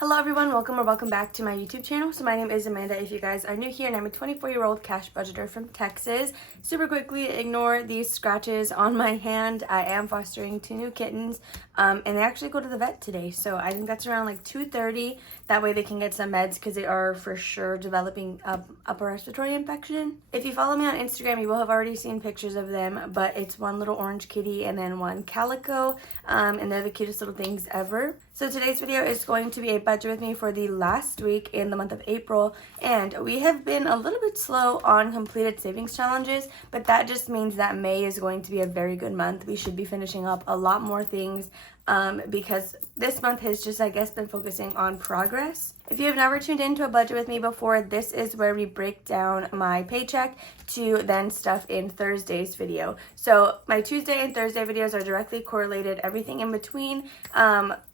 Hello everyone, welcome back to my YouTube channel. So my name is Amanda if you guys are new here, and I'm a 24-year-old cash budgeter from Texas. Super quickly, ignore these scratches on my hand. I am fostering 2 new kittens and they actually go to the vet today. So I think that's around like 2:30. That way they can get some meds because they are for sure developing upper respiratory infection. If you follow me on Instagram, you will have already seen pictures of them, but it's one little orange kitty and then one calico, and they're the cutest little things ever. So today's video is going to be a budget with me for the last week in the month of April, and we have been a little bit slow on completed savings challenges, but that just means that May is going to be a very good month. We should be finishing up a lot more things because this month has just, I guess, been focusing on progress. If you have never tuned into a budget with me before, this is where we break down my paycheck to then stuff in Thursday's video. So my Tuesday and Thursday videos are directly correlated. Everything in between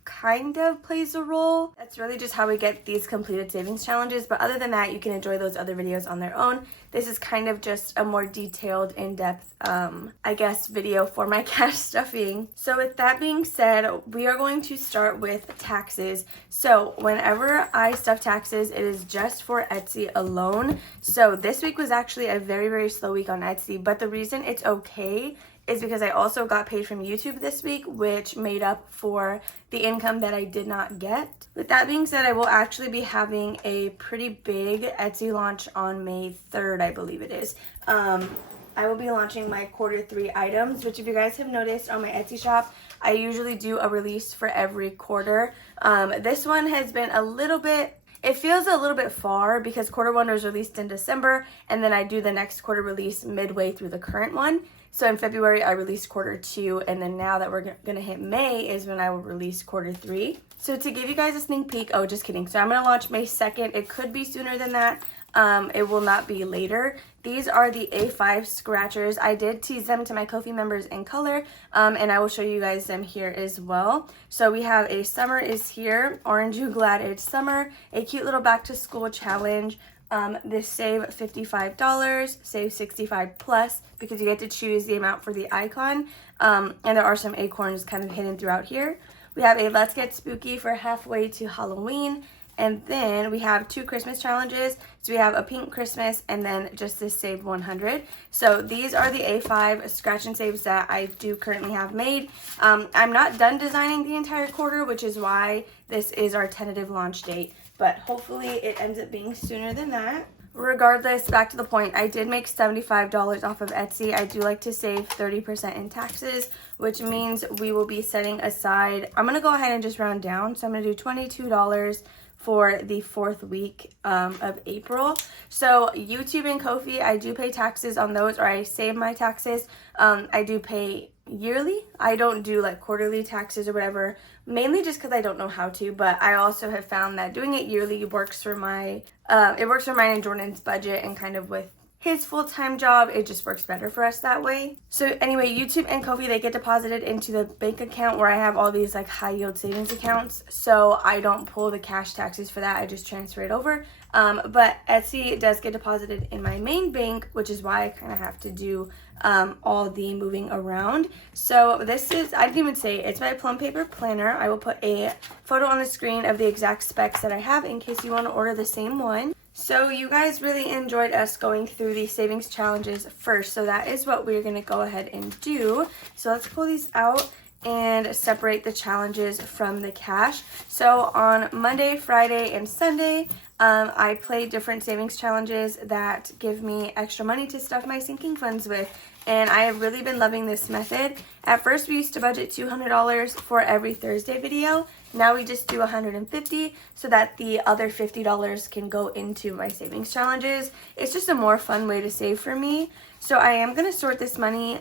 kind of plays a role. That's really just how we get these completed savings challenges, but other than that, you can enjoy those other videos on their own. This is kind of just a more detailed, in-depth, I guess, video for my cash stuffing. So with that being said, we are going to start with taxes. So whenever I stuff taxes, it is just for Etsy alone. So this week was actually a very, very slow week on Etsy, but the reason it's okay is because I also got paid from YouTube this week, which made up for the income that I did not get. With that being said, I will actually be having a pretty big Etsy launch on May 3rd, I believe it is. I will be launching my Q3 items, which if you guys have noticed on my Etsy shop, I usually do a release for every quarter. This one has been a little bit, it feels a little bit far because Q1 was released in December, and then I do the next quarter release midway through the current one. So in February, I released Q2, and then now that we're gonna hit May is when I will release Q3. So to give you guys a sneak peek, oh, just kidding. So I'm gonna launch May 2nd. It could be sooner than that. It will not be later. These are the A5 scratchers. I did tease them to my Ko-fi members in color, and I will show you guys them here as well. So we have a summer is here, Orange You Glad It's Summer, a cute little back to school challenge. This save $55, save 65 plus, because you get to choose the amount for the icon, and there are some acorns kind of hidden throughout here. We have a Let's Get Spooky for halfway to Halloween, and then we have 2 Christmas challenges. So we have a pink Christmas and then just this save 100. So these are the A5 scratch and saves that I do currently have made. I'm not done designing the entire quarter, which is why this is our tentative launch date, but hopefully it ends up being sooner than that. Regardless, back to the point, I did make $75 off of Etsy. I do like to save 30% in taxes, which means we will be setting aside, I'm going to go ahead and just round down. So I'm going to do $22 for the 4th week of April. So YouTube and Ko-fi, I do pay taxes on those, or I save my taxes. I do pay yearly. I don't do like quarterly taxes or whatever, mainly just because I don't know how to, but I also have found that doing it yearly works for my, it works for mine and Jordan's budget, and kind of with his full-time job, it just works better for us that way. So anyway, YouTube and Ko-fi, they get deposited into the bank account where I have all these like high yield savings accounts. So I don't pull the cash taxes for that. I just transfer it over. But Etsy does get deposited in my main bank, which is why I kind of have to do all the moving around. So this is, I didn't even say, it's my plum paper planner. I will put a photo on the screen of the exact specs that I have in case you want to order the same one. So you guys really enjoyed us going through the savings challenges first, so that is what we're going to go ahead and do. So let's pull these out and separate the challenges from the cash. So on Monday, Friday, and Sunday, I play different savings challenges that give me extra money to stuff my sinking funds with, and I have really been loving this method. At first, we used to budget $200 for every Thursday video. Now we just do $150 so that the other $50 can go into my savings challenges. It's just a more fun way to save for me. So I am going to sort this money,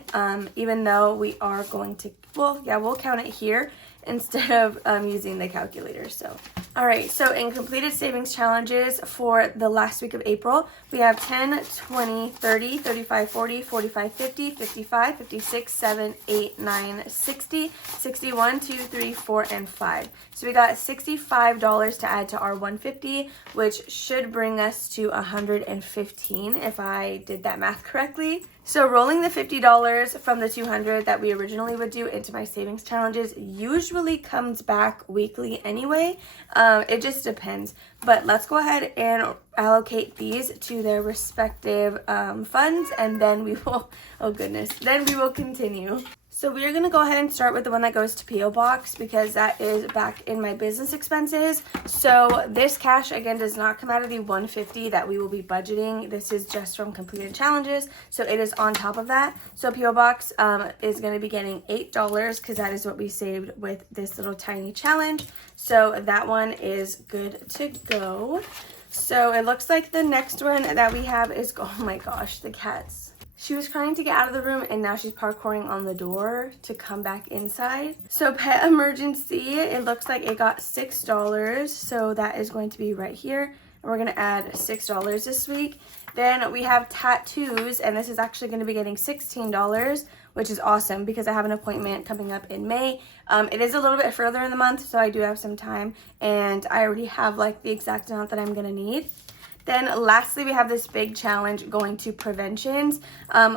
even though we are going to, well, yeah, we'll count it here instead of using the calculator. So alright, so in completed savings challenges for the last week of April, we have 10, 20, 30, 35, 40, 45, 50, 55, 56, 7, 8, 9, 60, 61, 2, 3, 4, and 5. So we got $65 to add to our 150, which should bring us to 115 if I did that math correctly. So rolling the $50 from the $200 that we originally would do into my savings challenges usually comes back weekly anyway. It just depends. But let's go ahead and allocate these to their respective funds, and then we will, oh goodness, then we will continue. So we are going to go ahead and start with the one that goes to P.O. Box because that is back in my business expenses. So this cash, again, does not come out of the $150 that we will be budgeting. This is just from completed challenges. So it is on top of that. So P.O. Box is going to be getting $8 because that is what we saved with this little tiny challenge. So that one is good to go. So it looks like the next one that we have is, oh my gosh, the cats. She was trying to get out of the room and now she's parkouring on the door to come back inside. So pet emergency, it looks like it got $6. So that is going to be right here. And we're going to add $6 this week. Then we have tattoos, and this is actually going to be getting $16, which is awesome because I have an appointment coming up in May. It is a little bit further in the month, so I do have some time, and I already have like the exact amount that I'm going to need. Then lastly, we have this big challenge going to preventions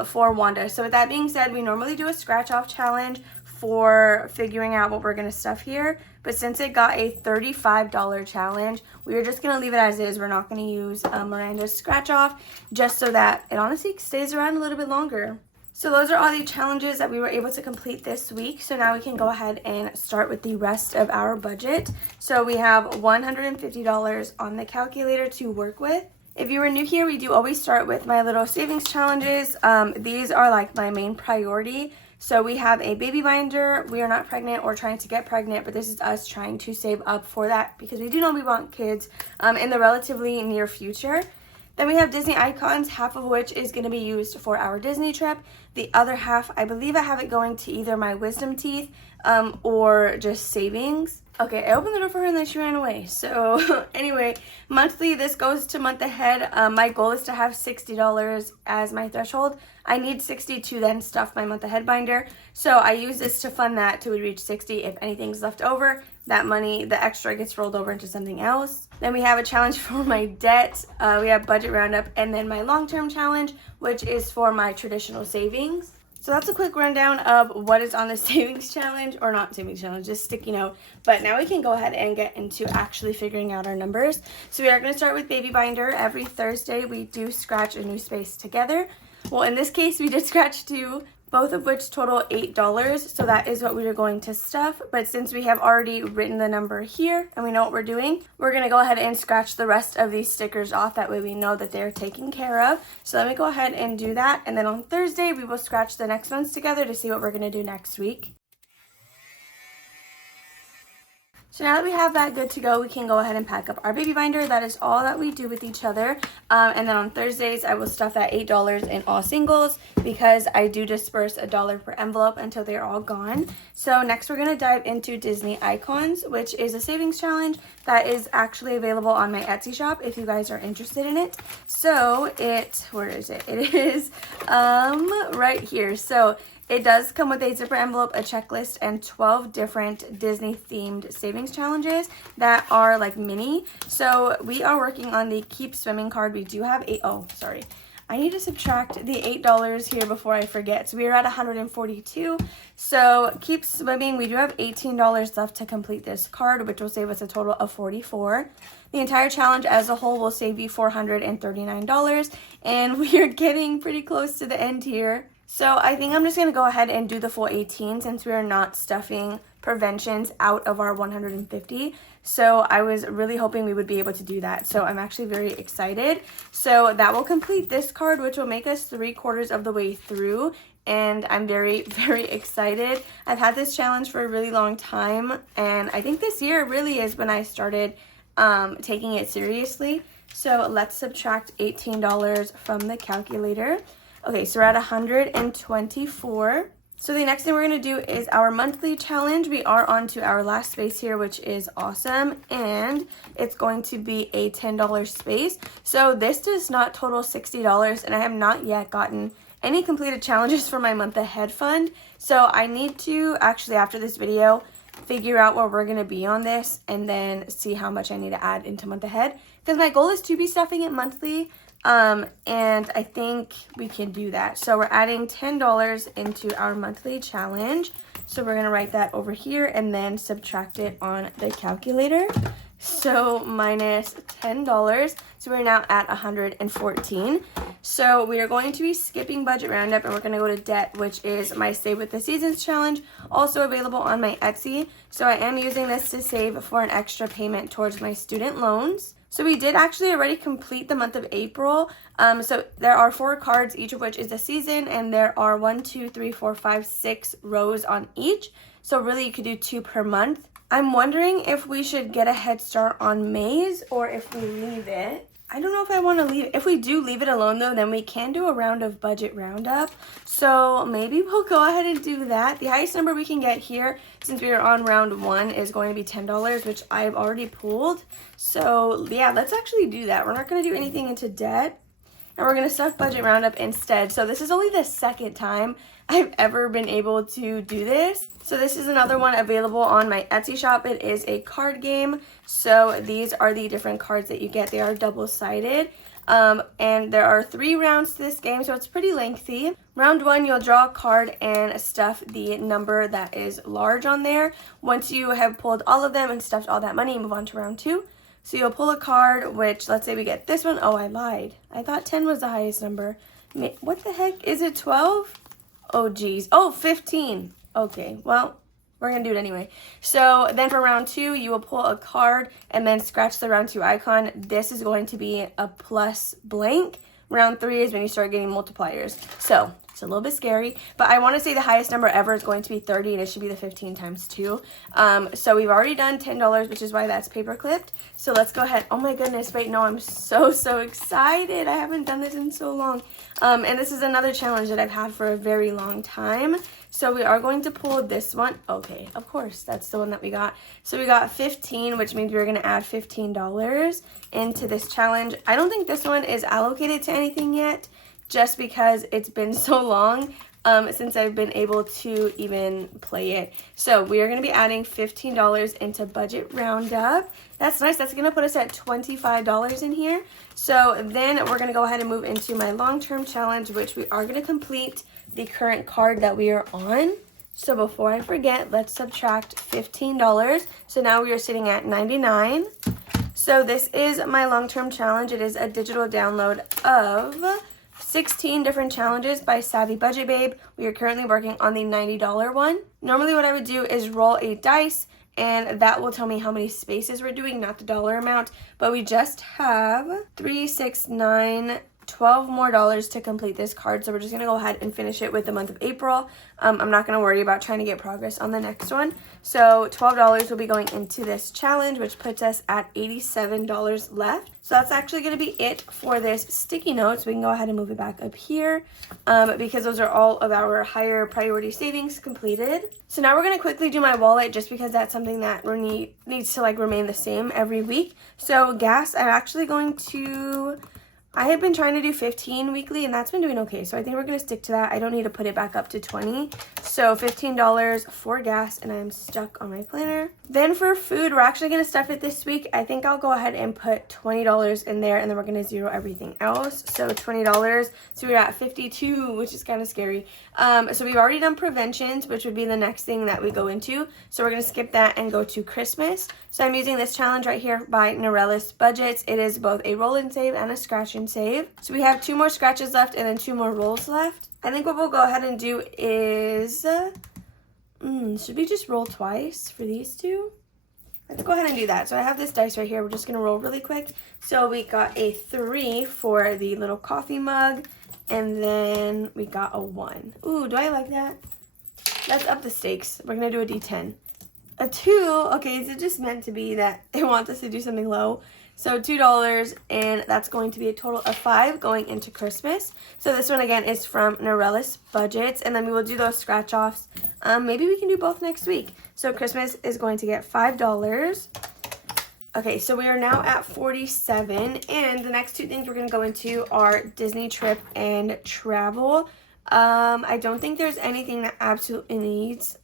for Wanda. So with that being said, we normally do a scratch off challenge for figuring out what we're going to stuff here. But since it got a $35 challenge, we are just going to leave it as is. We're not going to use Miranda's scratch off just so that it honestly stays around a little bit longer. So those are all the challenges that we were able to complete this week. So now we can go ahead and start with the rest of our budget. So we have $150 on the calculator to work with. If you were new here, we do always start with my little savings challenges. These are like my main priority. So we have a baby binder. We are not pregnant or trying to get pregnant, but this is us trying to save up for that because we do know we want kids in the relatively near future. Then we have Disney icons, half of which is going to be used for our Disney trip. The other half, I believe I have it going to either my wisdom teeth or just savings. Okay, I opened the door for her and then she ran away. So anyway, monthly, this goes to month ahead. My goal is to have $60 as my threshold. I need 60 to then stuff my month ahead binder. So I use this to fund that till we reach 60. If anything's left over, that money, the extra gets rolled over into something else. Then we have a challenge for my debt. We have budget roundup, and then my long-term challenge, which is for my traditional savings. So that's a quick rundown of what is on the savings challenge, or not savings challenge, just sticky note. But now we can go ahead and get into actually figuring out our numbers. So we are going to start with baby binder. Every Thursday we do scratch a new space together. Well, in this case we did scratch two, both of which total $8. So that is what we are going to stuff. But since we have already written the number here and we know what we're doing, we're going to go ahead and scratch the rest of these stickers off. That way we know that they're taken care of. So let me go ahead and do that. And then on Thursday, we will scratch the next ones together to see what we're going to do next week. So now that we have that good to go, we can go ahead and pack up our baby binder. That is all that we do with each other. And then on Thursdays, I will stuff that $8 in all singles because I do disperse $1 per envelope until they're all gone. So next we're going to dive into Disney icons, which is a savings challenge that is actually available on my Etsy shop if you guys are interested in it. So where is it? It is right here. So it does come with a zipper envelope, a checklist, and 12 different Disney-themed savings challenges that are like mini. So we are working on the Keep Swimming card. We do have I need to subtract the $8 here before I forget. So we are at $142. So Keep Swimming, we do have $18 left to complete this card, which will save us a total of $44. The entire challenge as a whole will save you $439. And we are getting pretty close to the end here. So I think I'm just going to go ahead and do the full 18 since we are not stuffing preventions out of our 150. So I was really hoping we would be able to do that. So I'm actually very excited. So that will complete this card, which will make us 3/4 of the way through. And I'm very, very excited. I've had this challenge for a really long time. And I think this year really is when I started taking it seriously. So let's subtract $18 from the calculator. Okay, so we're at 124. So the next thing we're going to do is our monthly challenge. We are on to our last space here, which is awesome. And it's going to be a $10 space. So this does not total $60, and I have not yet gotten any completed challenges for my month ahead fund. So I need to actually, after this video, figure out where we're going to be on this and then see how much I need to add into month ahead. Because my goal is to be stuffing it monthly. And I think we can do that. So we're adding $10 into our monthly challenge. So we're gonna write that over here and then subtract it on the calculator. So minus $10. So we're now at 114. So we are going to be skipping budget roundup and we're going to go to debt, which is my Save with the Seasons challenge, also available on my Etsy. So I am using this to save for an extra payment towards my student loans. So we did actually already complete the month of April. So there are 4 cards, each of which is a season, and there are 1, 2, 3, 4, 5, 6 rows on each. So really you could do 2 per month. I'm wondering if we should get a head start on May's or if we leave it. I don't know if I want to leave it. If we do leave it alone though, then we can do a round of budget roundup. So maybe we'll go ahead and do that. The highest number we can get here, since we are on round 1, is going to be $10, which I've already pulled. So yeah, let's actually do that. We're not going to do anything into debt. And we're going to stuff budget roundup instead. So this is only the second time I've ever been able to do this. So this is another one available on my Etsy shop. It is a card game. So these are the different cards that you get. They are double-sided. And there are 3 rounds to this game, so it's pretty lengthy. Round 1, you'll draw a card and stuff the number that is large on there. Once you have pulled all of them and stuffed all that money, you move on to round 2. So you'll pull a card, which, let's say we get this one. Oh, I lied. I thought 10 was the highest number. What the heck? Is it 12? Oh, geez. Oh, 15. Okay, well, we're going to do it anyway. So then for round 2, you will pull a card and then scratch the round 2 icon. This is going to be a plus blank. Round 3 is when you start getting multipliers. So it's a little bit scary, but I want to say the highest number ever is going to be 30, and it should be the 15 times 2. So we've already done $10, which is why that's paper clipped. So let's go ahead. Oh my goodness, wait, no, I'm so excited. I haven't done this in so long. And this is another challenge that I've had for a very long time. So we are going to pull this one. Okay, of course, that's the one that we got. So we got 15, which means we're going to add $15 into this challenge. I don't think this one is allocated to anything yet, just because it's been so long since I've been able to even play it. So we are going to be adding $15 into budget roundup. That's nice. That's going to put us at $25 in here. So then we're going to go ahead and move into my long-term challenge, which we are going to complete the current card that we are on. So before I forget, let's subtract $15. So now we are sitting at $99. So this is my long-term challenge. It is a digital download of 16 different challenges by Savvy Budget Babe. We are currently working on the $90 one. Normally what I would do is roll a dice, and that will tell me how many spaces we're doing, not the dollar amount. But we just have 3, 6, 9, 12 more dollars to complete this card. So we're just going to go ahead and finish it with the month of April. I'm not going to worry about trying to get progress on the next one. So $12 will be going into this challenge, which puts us at $87 left. So that's actually going to be it for this sticky notes. We can go ahead and move it back up here because those are all of our higher priority savings completed. So now we're going to quickly do my wallet, just because that's something that needs to remain the same every week. So gas, I'm actually going to... I have been trying to do 15 weekly, and that's been doing okay. So I think we're going to stick to that. I don't need to put it back up to 20. So $15 for gas, and I'm stuck on my planner. Then for food, we're actually going to stuff it this week. I think I'll go ahead and put $20 in there, and then we're going to zero everything else. So $20. So we're at 52, which is kind of scary. So we've already done preventions, which would be the next thing that we go into. So we're going to skip that and go to Christmas. So I'm using this challenge right here by Norellis Budgets. It is both a roll and save and a scratch and save. So we have 2 more scratches left and then 2 more rolls left. I think what we'll go ahead and do is, should we just roll twice for these 2? Let's go ahead and do that. So I have this dice right here. We're just going to roll really quick. So we got a 3 for the little coffee mug, and then we got a 1. Ooh, do I like that? Let's up the stakes. We're going to do a D10. A 2, okay, is it just meant to be that it wants us to do something low? So $2, and that's going to be a total of 5 going into Christmas. So this one, again, is from Norellis Budgets, and then we will do those scratch-offs. Maybe we can do both next week. So Christmas is going to get $5. Okay, so we are now at 47, and the next 2 things we're going to go into are Disney trip and travel. I don't think there's anything that absolutely needs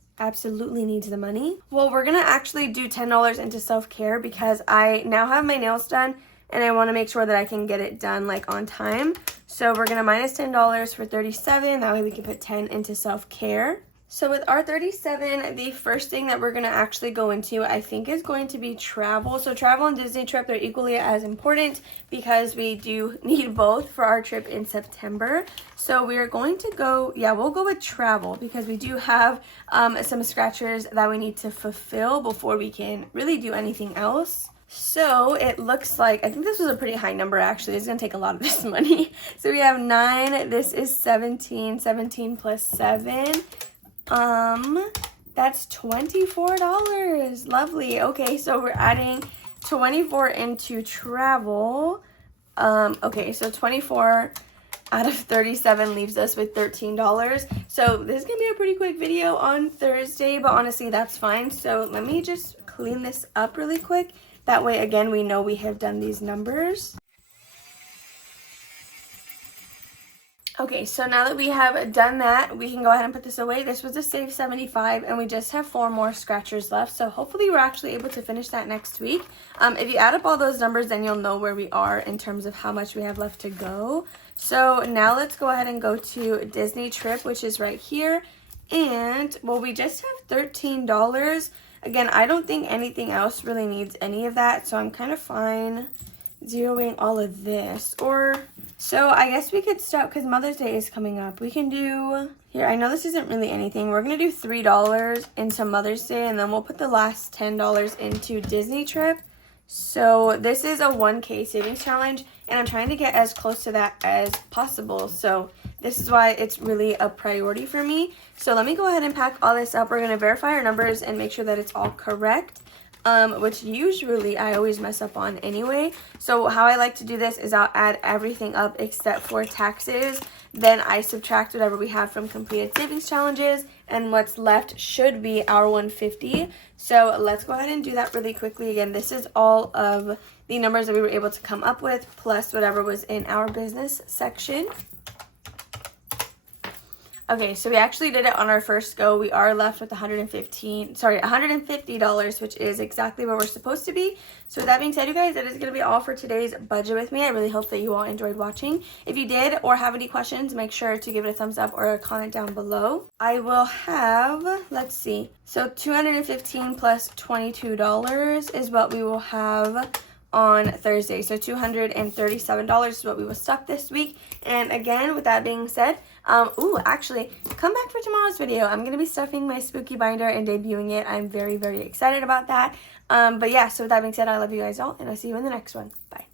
the money. Well, we're gonna actually do $10 into self-care because I now have my nails done and I want to make sure that I can get it done like on time. So we're going to minus $10 for 37. That way we can put 10 into self-care. So with our 37, the first thing that we're going to actually go into, I think, is going to be travel. So travel and Disney trip, they're equally as important because we do need both for our trip in September. So we are going to go, we'll go with travel because we do have some scratchers that we need to fulfill before we can really do anything else. So it looks like, I think this was a pretty high number actually. It's going to take a lot of this money. So we have 9, this is 17, 17 plus 7. That's $24. Lovely. Okay, so we're adding 24 into travel. Okay, so 24 out of 37 leaves us with $13. So this is gonna be a pretty quick video on Thursday, but honestly that's fine. So let me just clean this up really quick. That way, again, we know we have done these numbers. Okay, so now that we have done that, we can go ahead and put this away. This was a save 75, and we just have 4 more scratchers left. So hopefully we're actually able to finish that next week. If you add up all those numbers, then you'll know where we are in terms of how much we have left to go. So now let's go ahead and go to Disney trip, which is right here. And, well, we just have $13. Again, I don't think anything else really needs any of that, so I'm kind of fine zeroing all of this. Or, so I guess we could stop because Mother's Day is coming up. We can do, here, I know this isn't really anything. We're going to do $3 into Mother's Day, and then we'll put the last $10 into Disney trip. So this is a 1K savings challenge, and I'm trying to get as close to that as possible. So this is why it's really a priority for me. So let me go ahead and pack all this up. We're going to verify our numbers and make sure that it's all correct. Which usually I always mess up on anyway. So how I like to do this is I'll add everything up except for taxes. Then I subtract whatever we have from completed savings challenges, and what's left should be our $150. So let's go ahead and do that really quickly. Again, this is all of the numbers that we were able to come up with, plus whatever was in our business section. Okay, so we actually did it on our first go. We are left with $150, which is exactly where we're supposed to be. So with that being said, you guys, that is going to be all for today's budget with me. I really hope that you all enjoyed watching. If you did or have any questions, make sure to give it a thumbs up or a comment down below. I will have, let's see, so $215 plus $22 is what we will have on Thursday. So $237 is what we will stock this week. And again, with that being said, actually, come back for tomorrow's video. I'm going to be stuffing my spooky binder and debuting it. I'm very, very excited about that. But yeah, so with that being said, I love you guys all, and I'll see you in the next one. Bye.